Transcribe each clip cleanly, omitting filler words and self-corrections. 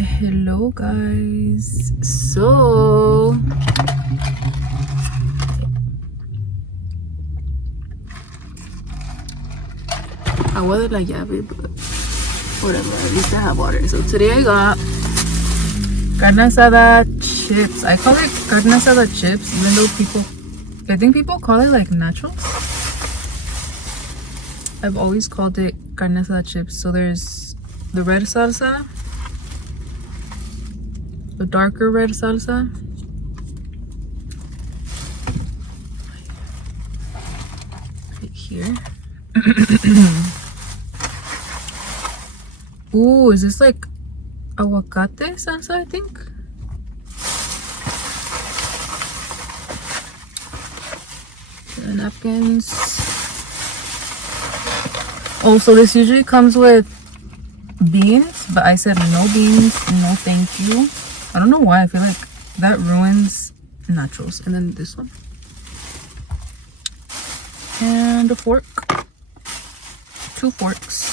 Hello guys, so agua de la llave, but whatever, at least I have water. So today I got Carne Asada chips. I call it Carne Asada chips, even though I think people call it like Nachos. I've always called it Carne Asada chips. So there's the red salsa, the darker red salsa, right here. Ooh, is this like aguacate salsa, I think? The napkins. Oh, so this usually comes with beans, but I said no beans, no thank you. I don't know why. I feel like that ruins nachos. And then this one. And a fork. 2 forks.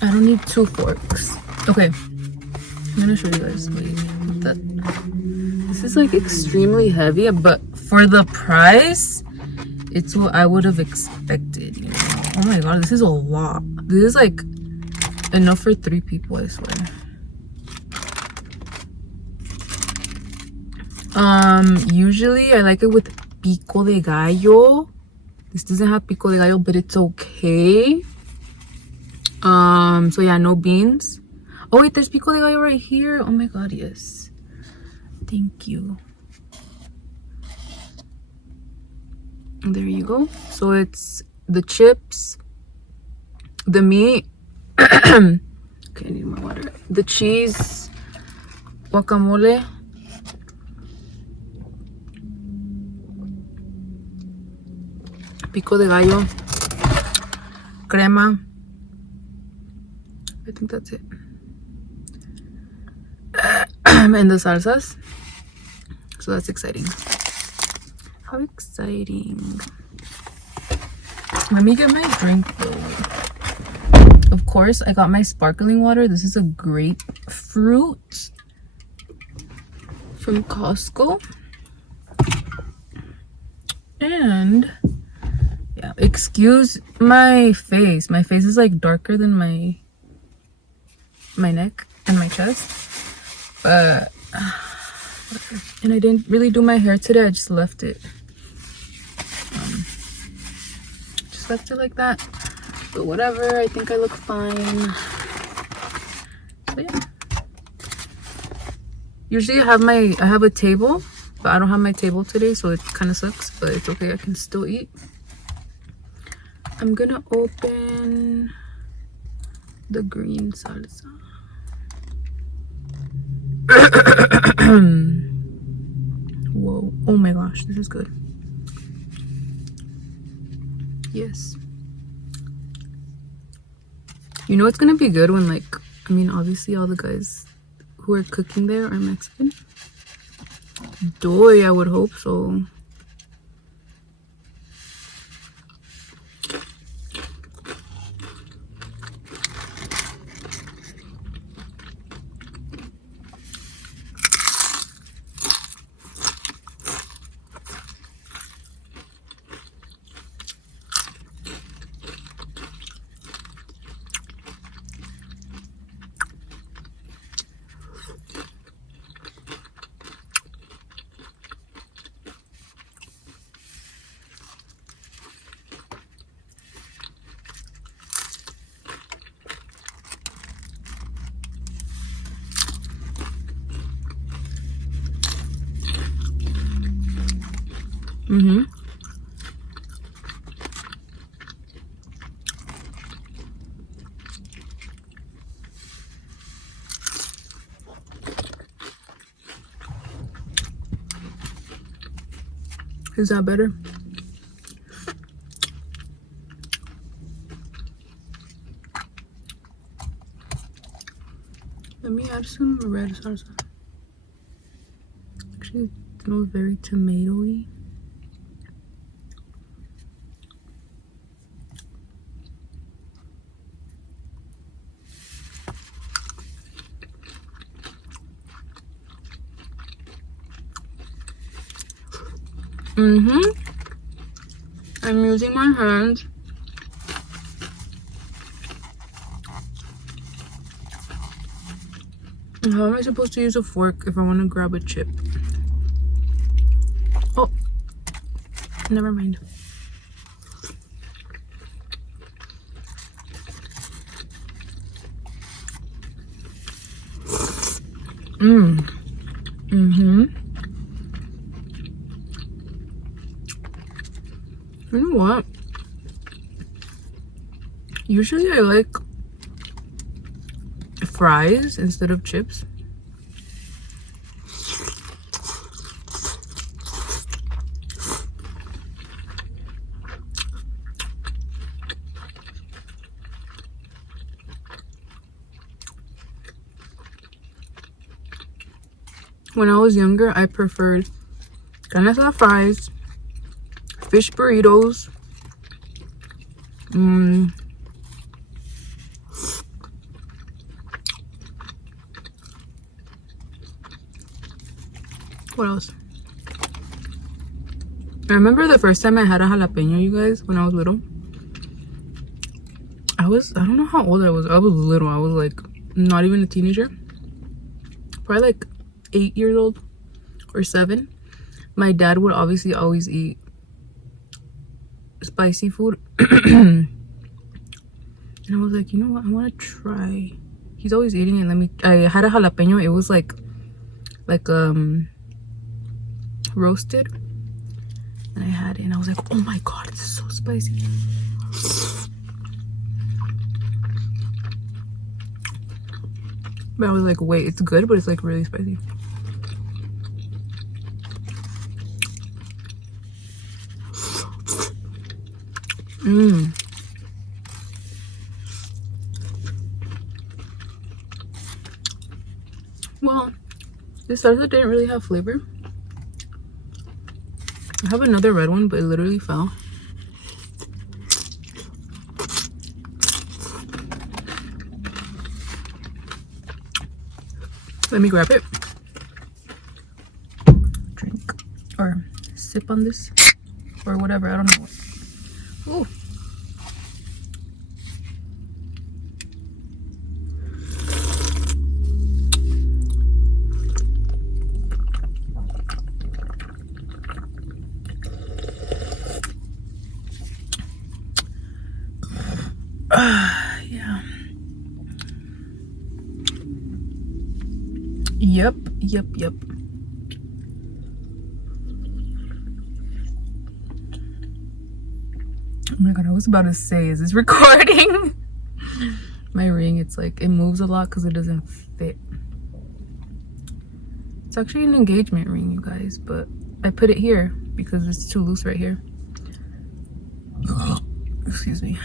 I don't need 2 forks. Okay. I'm gonna show you guys. Wait. This is like extremely heavy, but for the price, it's what I would have expected, you know? Oh my god, this is a lot. This is like enough for 3 people, I swear. Usually I like it with pico de gallo. This doesn't have pico de gallo, but it's okay. So yeah, no beans. Oh wait, there's pico de gallo right here. Oh my god, yes. Thank you. There you go. So it's the chips, the meat. Okay, I need more water. The cheese, guacamole, pico de gallo, crema. I think that's it. And the salsas. So that's exciting. How exciting. Let me get my drink though. Of course, I got my sparkling water. This is a grapefruit from Costco. And yeah, excuse my face. My face is like darker than my neck and my chest. But and I didn't really do my hair today. I just left it. Just left it like that. But whatever. I think I look fine. So yeah. Usually I have a table, but I don't have my table today, so it kind of sucks. But it's okay. I can still eat. I'm gonna open the green salsa. Whoa, oh my gosh, this is good. Yes, you know it's gonna be good when, like, I mean, obviously all the guys who are cooking there are Mexican. Doy, I would hope so. Is that better? Let me add some red salsa. Actually, it smells very tomatoey. I'm using my hands. How am I supposed to use a fork if I want to grab a chip? Oh, never mind. You know what? Usually I like fries instead of chips. When I was younger, I preferred Carne Asada fries, fish burritos, what else? I remember the first time I had a jalapeno, you guys, when I was little. I don't know how old I was. I was little. I was like not even a teenager. Probably like 8 years old or 7. My dad would obviously always eat spicy food. And I was like, you know what? I want to try. He's always eating it. I had a jalapeno. It was like roasted. And I had it and I was like, oh my god, this is so spicy. But I was like, wait, it's good, but it's like really spicy. Well, this salsa didn't really have flavor. I have another red one, but it literally fell. Let me grab it. Drink or sip on this or whatever. I don't know. Oh. Yeah. Yep. Oh my god, I was about to say, is this recording? My ring, it's like, it moves a lot because it doesn't fit. It's actually an engagement ring, you guys, but I put it here because it's too loose right here. Excuse me.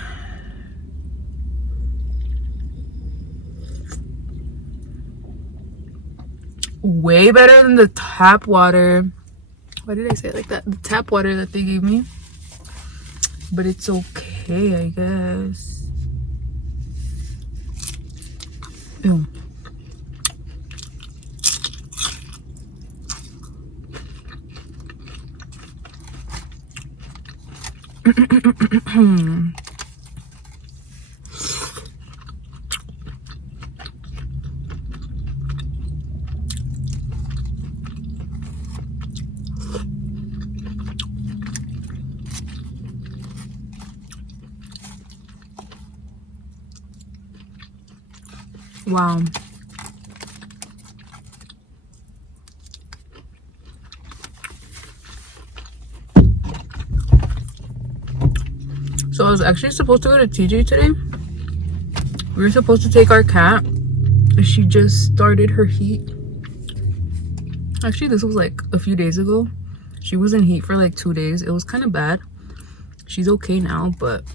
Way better than the tap water. Why did I say it like that? The tap water that they gave me. But it's okay, I guess. Ew. Wow. So I was actually supposed to go to TJ today. We were supposed to take our cat. She just started her heat. Actually, this was like a few days ago. She was in heat for like 2 days. It was kind of bad. She's okay now, but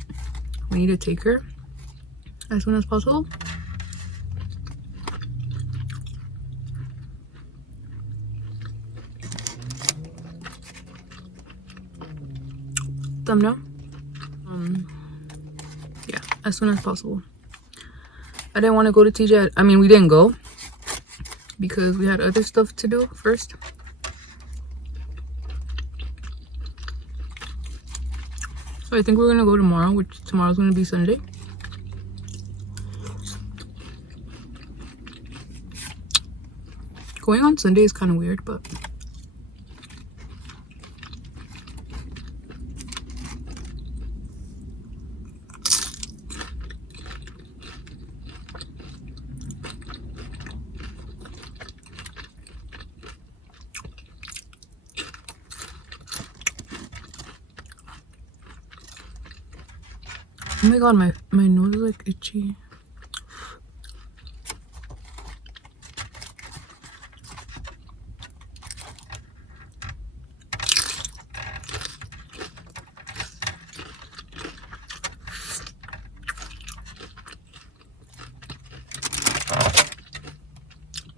we need to take her as soon as possible. Thumbnail. Yeah, as soon as possible. I didn't want to go to TJ. I mean, we didn't go because we had other stuff to do first. So I think we're gonna go tomorrow, which tomorrow's gonna be Sunday. Going on Sunday is kind of weird, but oh my god, my nose is like itchy.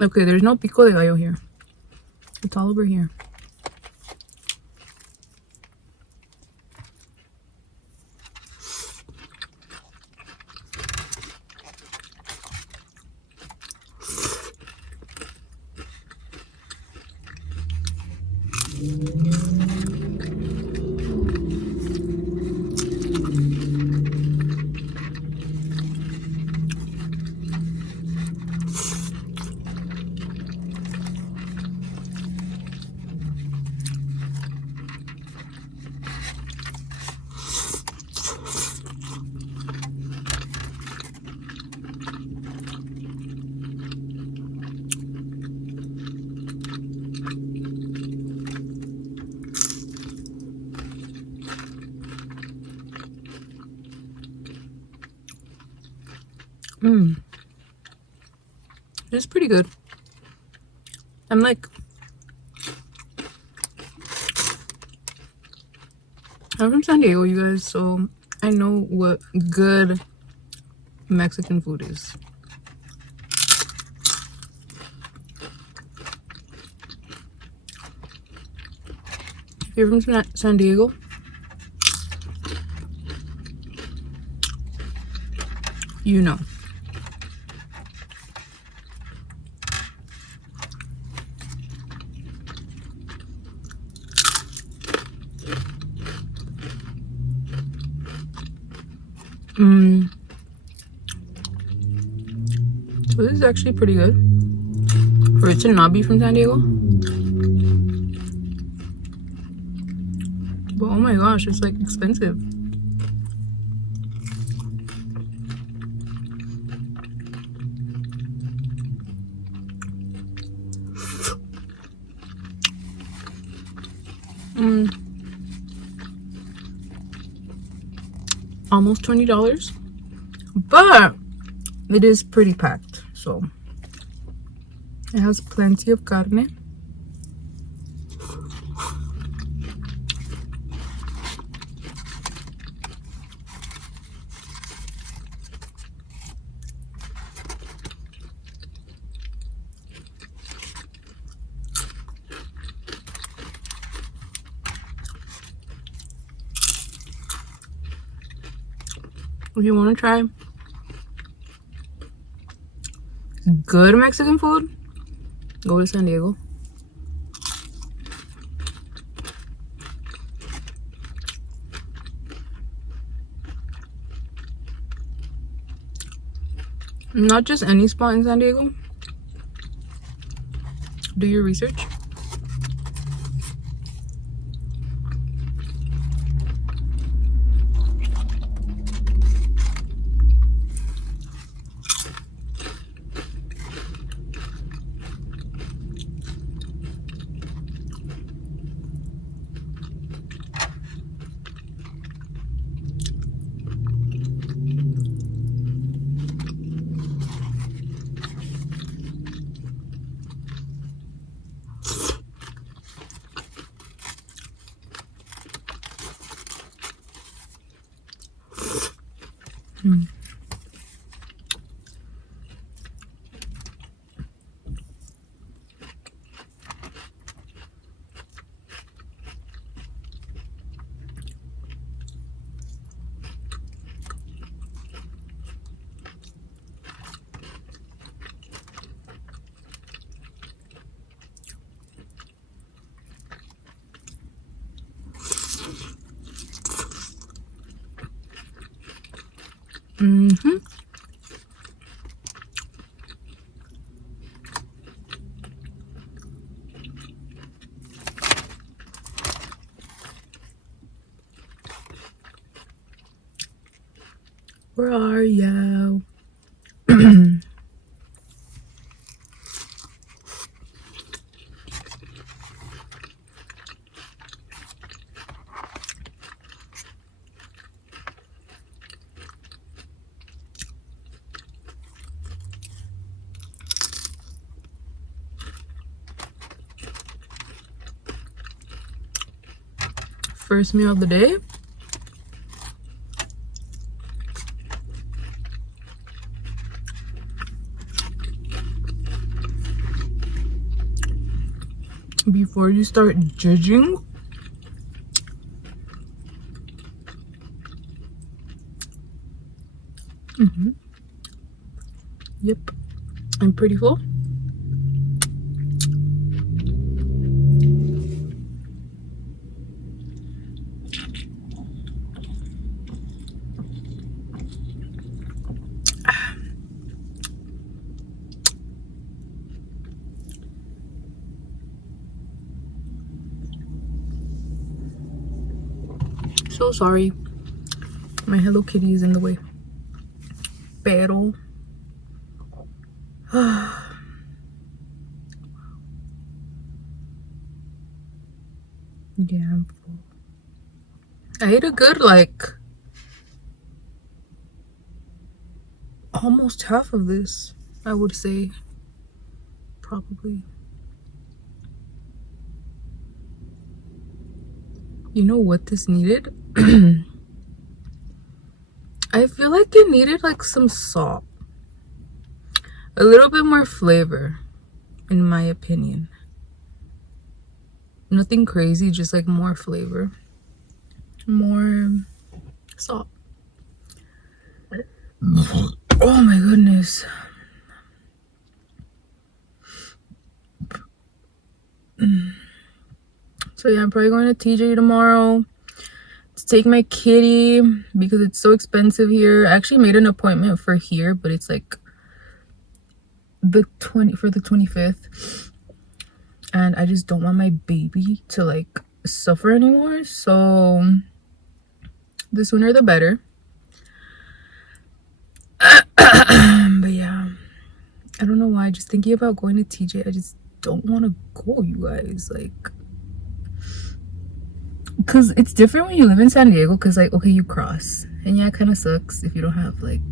Okay, there's no pico de gallo here. It's all over here. It's pretty good. I'm from San Diego, you guys, so I know what good Mexican food is. If you're from San Diego, you know. So this is actually pretty good for it to not be from San Diego. But oh my gosh, it's like expensive. Almost $20, but it is pretty packed, so it has plenty of carne. If you want to try good Mexican food, go to San Diego. Not just any spot in San Diego. Do your research. Where are you? First meal of the day. Before you start judging, yep, I'm pretty full. So sorry, my Hello Kitty is in the way. Pero yeah, I'm full. I ate a good like almost half of this, I would say. Probably. You know what this needed? I feel like it needed like some salt. A little bit more flavor, in my opinion. Nothing crazy, just like more flavor. More salt. Oh my goodness. So yeah, I'm probably going to TJ tomorrow to take my kitty because it's so expensive here. I actually made an appointment for here, but it's like the 25th, and I just don't want my baby to like suffer anymore. So the sooner the better. But yeah, I don't know why. Just thinking about going to TJ, I just don't want to go, you guys. Like, because it's different when you live in San Diego, because like, okay, you cross, and yeah, it kind of sucks if you don't have like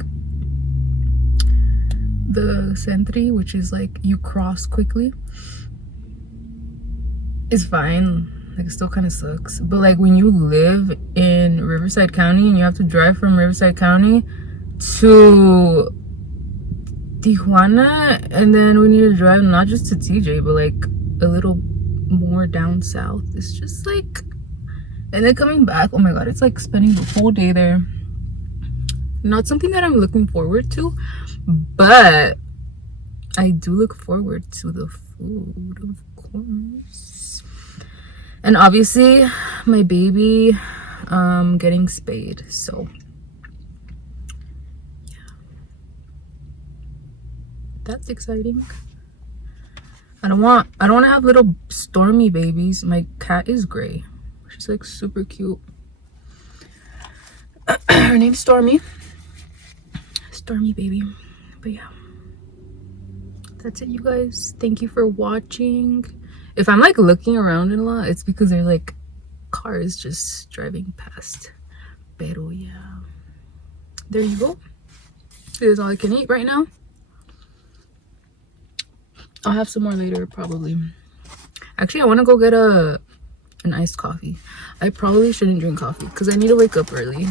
the sentry, which is like you cross quickly. It's fine, like it still kind of sucks, but like when you live in Riverside County and you have to drive from Riverside County to Tijuana, and then we need to drive not just to TJ but like a little more down south, it's just like, and then coming back, oh my god, it's like spending the whole day there. Not something that I'm looking forward to, but I do look forward to the food, of course. And obviously my baby getting spayed, so yeah, that's exciting. I don't want to have little Stormy babies. My cat is gray. She's like super cute. Her name's Stormy baby. But yeah, that's it, you guys. Thank you for watching. If I'm like looking around a lot, it's because there's like cars just driving past. Pero yeah, there you go. This is all I can eat right now. I'll have some more later probably. Actually, I want to go get an iced coffee. I probably shouldn't drink coffee because I need to wake up early.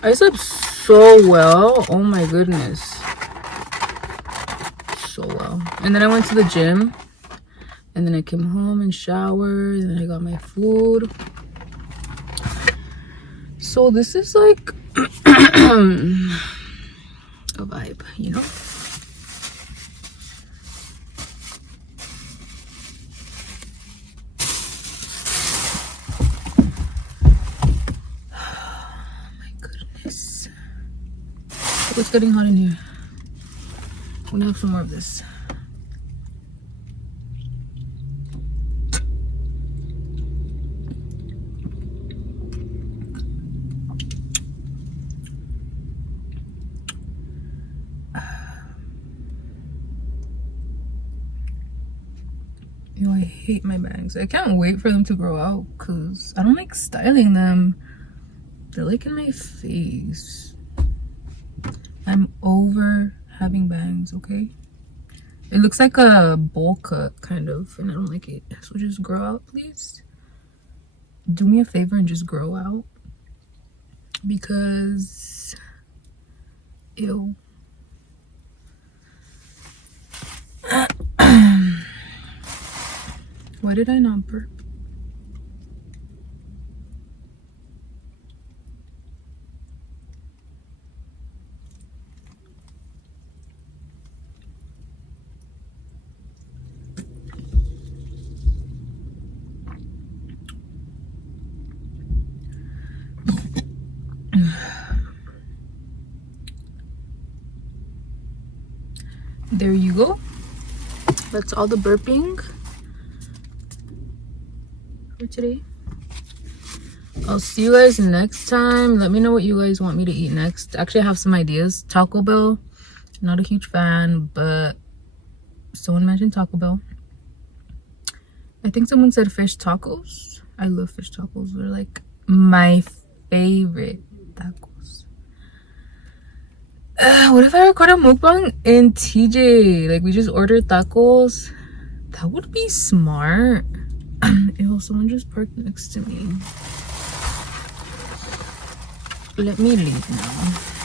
I slept so well. Oh my goodness. So well. And then I went to the gym. And then I came home and showered. And then I got my food. So this is like a vibe, you know? it's getting hot in here. I'm gonna have some more of this. Yo, I hate my bangs. I can't wait for them to grow out because I don't like styling them. They're like in my face. I'm over having bangs, okay? It looks like a bowl cut, kind of, and I don't like it. So just grow out, please. Do me a favor and just grow out. Because, ew. Why did I not burp? There you go. That's all the burping for today. I'll see you guys next time. Let me know what you guys want me to eat next. Actually, I have some ideas. Taco Bell. Not a huge fan, but someone mentioned Taco Bell. I think someone said fish tacos. I love fish tacos. They're like my favorite tacos. What if I record a mukbang in TJ? Like, we just ordered tacos. That would be smart. Ew, someone just parked next to me. Let me leave now.